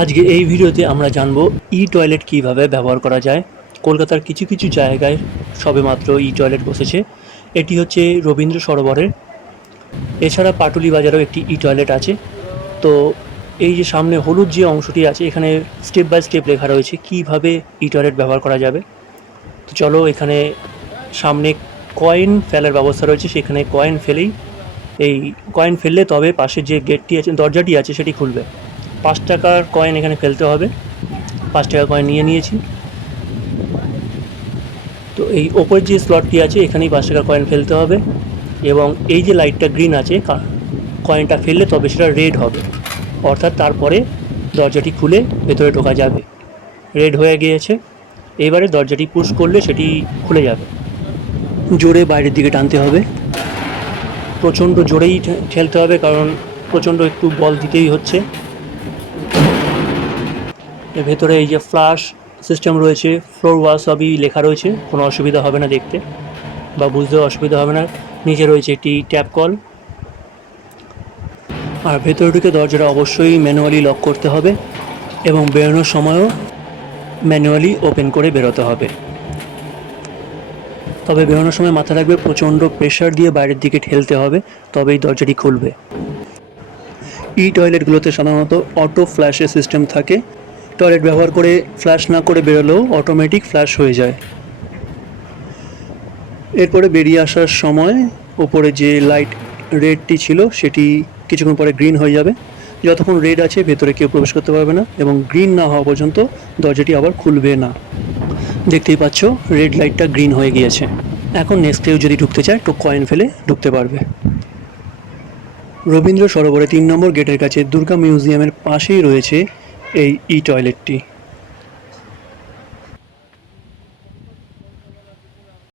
আজকে এই ভিডিওতে আমরা জানব ই-টয়লেট কীভাবে ব্যবহার করা যায়। কলকাতার কিছু কিছু জায়গায় সবেমাত্র ই-টয়লেট বসেছে। এটি হচ্ছে রবীন্দ্র সরোবরের। এছাড়া পাটুলি বাজারেও একটি ই-টয়লেট আছে। তো এই যে সামনে হলুদ যে অংশটি আছে, এখানে স্টেপ বাই স্টেপ লেখা রয়েছে কীভাবে ই-টয়লেট ব্যবহার করা যাবে। তো চলো, এখানে সামনে কয়েন ফেলার ব্যবস্থা রয়েছে, সেখানে কয়েন ফেলেই কয়েন ফেললে তবে পাশে যে গেটটি আছে, দরজাটি আছে, সেটি খুলবে। 5 টাকার কয়েন এখানে ফেলতে হবে। 5 টাকা কয়েন নিয়ে নিয়েছি। তো এই ওপরের যে স্লটটি আছে, এখানেই 5 টাকার কয়েন ফেলতে হবে এবং এই যে লাইটটা গ্রিন আছে, কয়েনটা ফেললে তবে সেটা রেড হবে, অর্থাৎ তারপরে দরজাটি খুলে ভেতরে ঢোকা যাবে। রেড হয়ে গিয়েছে, এবারে দরজাটি পুশ করলে সেটি খুলে যাবে। জোরে বাইরের দিকে টানতে হবে, প্রচণ্ড জোরেই ঠেলতে হবে, কারণ প্রচণ্ড একটু বল দিতেই হচ্ছে। এর ভেতরে এই যে ফ্লাশ সিস্টেম রয়েছে, ফ্লোর ওয়াশ সবই লেখা রয়েছে, কোনো অসুবিধা হবে না দেখতে বা বুঝতেও অসুবিধা হবে না। নিচে রয়েছে একটি ট্যাপ কল। আর ভেতরে ঢুকে দরজাটা অবশ্যই ম্যানুয়ালি লক করতে হবে এবং বেরোনোর সময়ও ম্যানুয়ালি ওপেন করে বেরোতে হবে। তবে বেরোনোর সময় মাথা রাখবে, প্রচণ্ড প্রেশার দিয়ে বাইরের দিকে ঠেলতে হবে, তবেই দরজাটি খুলবে। ই টয়লেটগুলোতে সাধারণত অটো ফ্ল্যাশের সিস্টেম থাকে। টয়লেট ব্যবহার করে ফ্ল্যাশ না করে বেরোলেও অটোমেটিক ফ্ল্যাশ হয়ে যায়। এরপরে বেরিয়ে আসার সময় ওপরে যে লাইট রেডটি ছিল সেটি কিছুক্ষণ পরে গ্রিন হয়ে যাবে। যতক্ষণ রেড আছে ভেতরে কেউ প্রবেশ করতে পারবে না এবং গ্রিন না হওয়া পর্যন্ত দরজাটি আবার খুলবে না। দেখতেই পাচ্ছ, রেড লাইটটা গ্রিন হয়ে গিয়েছে। এখন নেক্সট কেউ যদি ঢুকতে চায় তো কয়েন ফেলে ঢুকতে পারবে। রবীন্দ্র সরোবরে 3 নম্বর গেটের কাছে দুর্গা মিউজিয়ামের পাশেই রয়েছে এই ই টয়লেটটি।